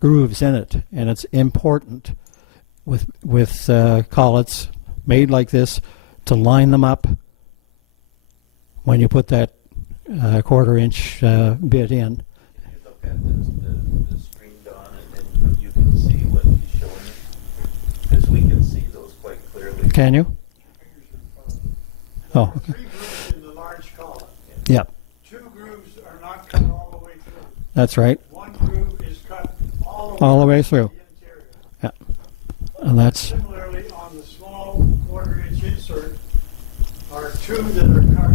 grooves in it, and it's important with collets made like this to line them up when you put that 1/4 inch bit in. If you look at the screen, Don, and then you can see what he's showing you, because we can see those quite clearly. Can you? Oh, okay. 3 grooves in the large collet. Yep. 2 grooves are not cut all the way through. That's right. 1 groove is cut All the way through. The interior. Yeah. And that's Similarly, on the small 1/4 inch insert, are 2 that are cut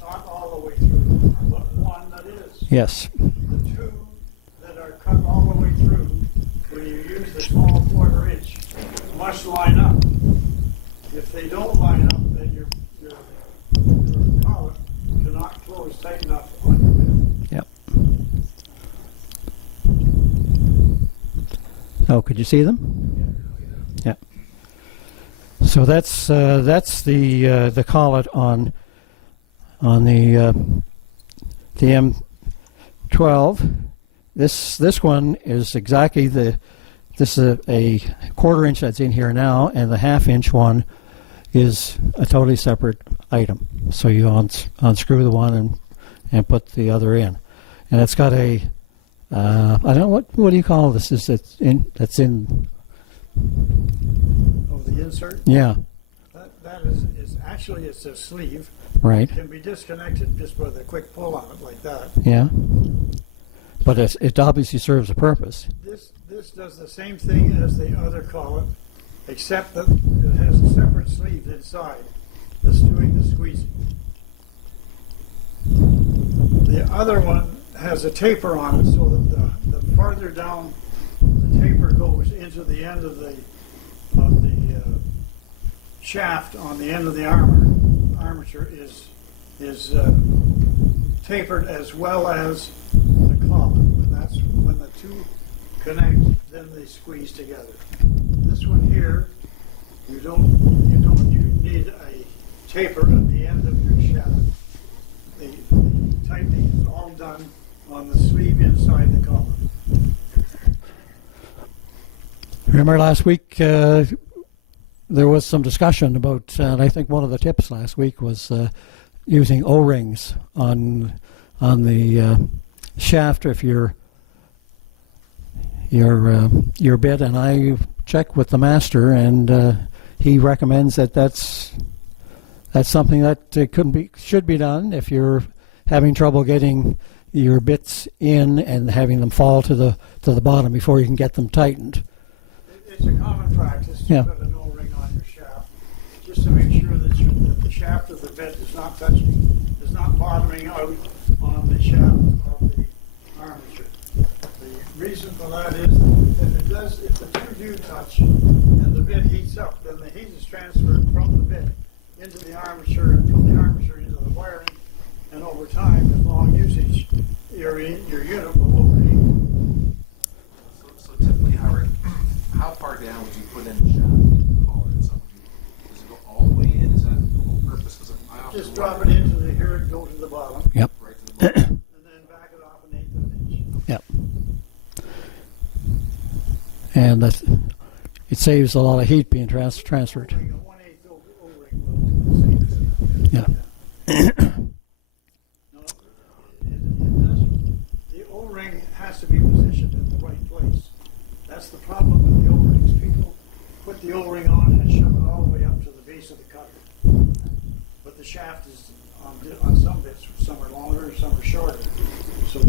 not all the way through, but 1 that is. yes. The 2 that are cut all the way through, when you use the small 1/4 inch, must line up. If they don't line up, then your collet cannot close tight enough on your bit. Yep. Oh, could you see them? Yeah. So that's the collet on the M12. This one is exactly this is a 1/4 inch that's in here now, and the 1/2 inch one is a totally separate item. So you unscrew the one and put the other in, and it's got a I don't know what do you call this? Is that's in? Oh, the insert? Yeah. That is actually, it's a sleeve. Right. It can be disconnected just with a quick pull on it like that. Yeah. But it obviously serves a purpose. This does the same thing as the other collet, except that it has a separate sleeve inside that's doing the squeezing. The other one has a taper on it, so that the farther down the taper goes into the end of the shaft on the end of the armature is tapered as well as the collet. And that's when the 2 connect, then they squeeze together. This one here, you need a taper at the end of your shaft. The tightening is all done on the sleeve inside the collet. Remember last week there was some discussion about, and I think one of the tips last week was using O-rings on the shaft if your bit, and I checked with the master, and he recommends that's something that should be done if you're having trouble getting your bits in and having them fall to the bottom before you can get them tightened. It's a common practice to Yeah. put an O-ring on your shaft, just to make sure that the shaft of the bit is not bottoming out on the shaft of the armature. The reason for that is if the 2 do touch and the bit heats up, then the heat is transferred from the bit into the armature and from the armature into the wiring, and over time, with long usage, your unit will overheat. So typically, Howard, how far down would you put in the shaft in the collet itself? Does it go all the way in? Is that the whole purpose? Because I often Just drop it into the here and go to the bottom, Yep. right to the bottom. and then back it off an 1/8 of an inch. Yep. And it saves a lot of heat being transferred. A 1/8 O-ring will do the same thing. Yeah. No, it doesn't. The O-ring has to be positioned in the right place. That's the problem with the O-rings. People put the O-ring on and shove it all the way up to the base of the cutter. But the shaft is on some bits, some are longer, some are shorter. So if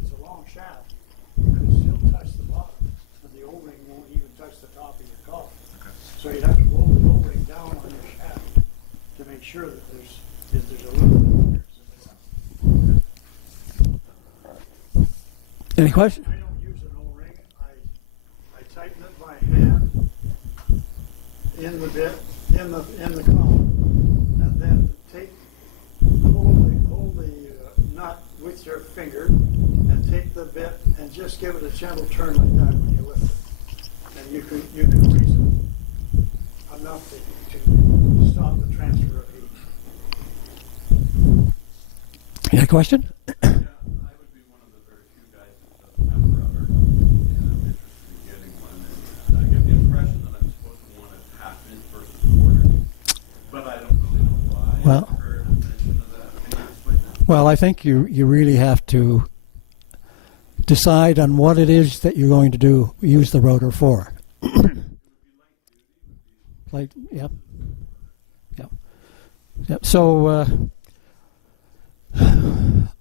it's a long shaft, you can still touch the bottom, and the O-ring won't even touch the top of your collar. So you have to roll the O-ring down on your shaft to make sure that there's a little bit of clearance. Any questions? I don't use an O-ring. I tighten it by hand in the bit, in the collar, and then hold the nut with your finger, and take the bit and just give it a gentle turn like that when you lift it, and you can raise it enough to stop the transfer of heat. Any question? Yeah, I would be one of the very few guys that doesn't have a rubber. Well, I think you really have to decide on what it is that you're going to use the rotor for. Like, yep. So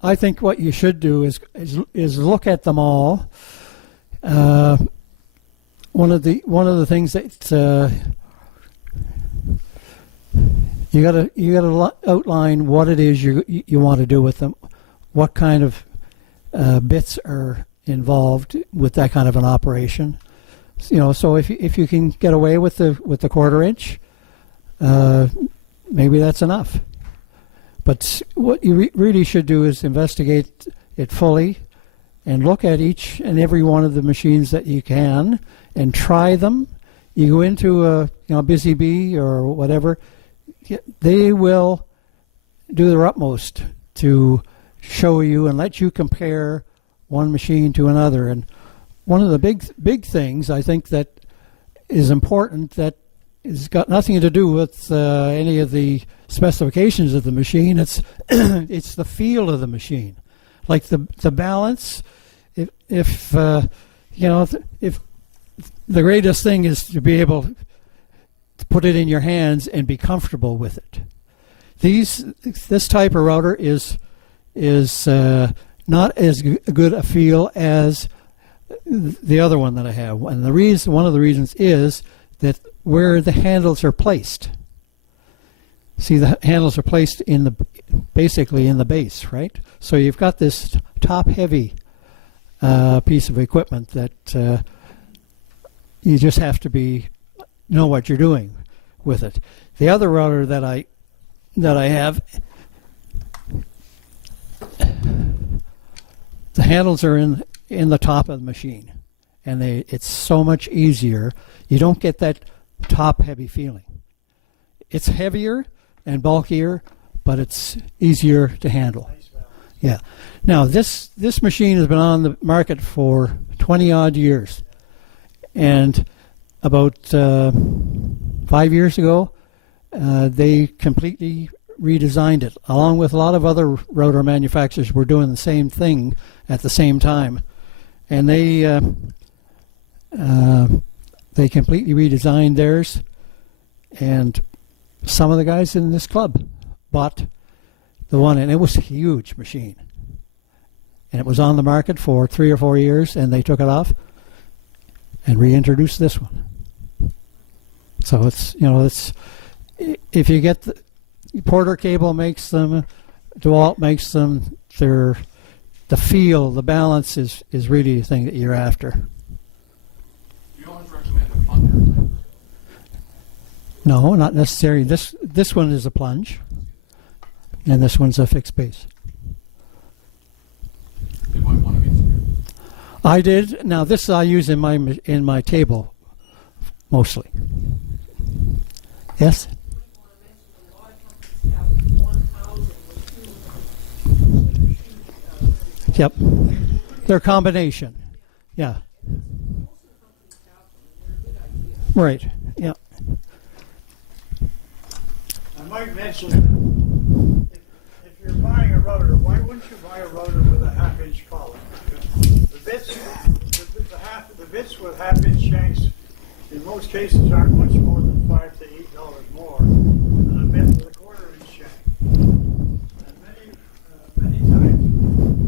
I think what you should do is look at them all. One of the things that you gotta outline what it is you want to do with them, what kind of bits are involved with that kind of an operation. So if you can get away with the 1/4 inch, maybe that's enough. But what you really should do is investigate it fully and look at each and every one of the machines that you can and try them. You go into a Busy Bee or whatever, they will do their utmost to show you and let you compare one machine to another. And one of the big things I think that is important that has got nothing to do with any of the specifications of the machine. It's it's the feel of the machine, like the balance. If the greatest thing is to be able to put it in your hands and be comfortable with it. This type of router is not as good a feel as the other one that I have, and one of the reasons is that where the handles are placed. See, the handles are placed basically in the base, right? So you've got this top-heavy piece of equipment that you just have to know what you're doing with it. The other router that I have, the handles are in the top of the machine, and it's so much easier. You don't get that top-heavy feeling. It's heavier and bulkier, but it's easier to handle. Yeah. Now this machine has been on the market for 20-odd years, and about 5 years ago, they completely redesigned it, along with a lot of other router manufacturers were doing the same thing at the same time, and they completely redesigned theirs. And some of the guys in this club bought the one, and it was a huge machine. And it was on the market for 3 or 4 years, and they took it off and reintroduced this one. So it's if you get Porter Cable makes them, DeWalt makes them. The feel, the balance is really the thing that you're after. Do you always recommend a plunger? No, not necessarily. This one is a plunge, and this one's a fixed base. They might want to be. I did. Now this I use in my table mostly. Yes. Yep. They're a combination. Yeah. Right. Yeah. I might mention that if you're buying a router, why wouldn't you buy a router with a 1/2-inch collar? The bits with 1/2-inch shanks in most cases aren't much more than $5 to $8 more than a bit with a 1/4-inch shank. And many times,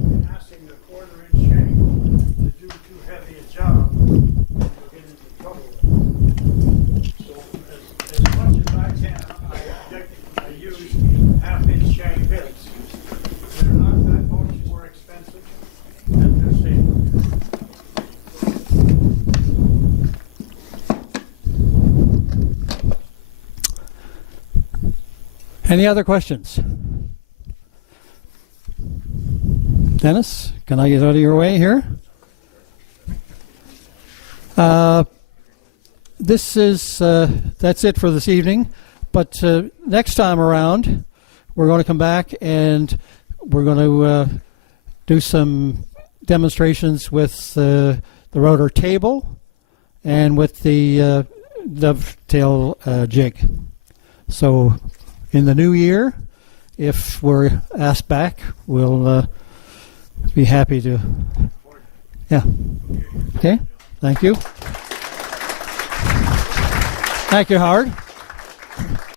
in asking the 1/4-inch shank to do too heavy a job, you'll get into trouble with it. So as much as I can, I use 1/2-inch shank bits. They're not that much more expensive, and they're safer. Any other questions? Dennis, can I get out of your way here? That's it for this evening. But next time around, we're going to come back and we're going to do some demonstrations with the rotor table and with the dovetail jig. So in the new year, if we're asked back, we'll be happy to. Yeah. Okay. Thank you. Thank you, Howard.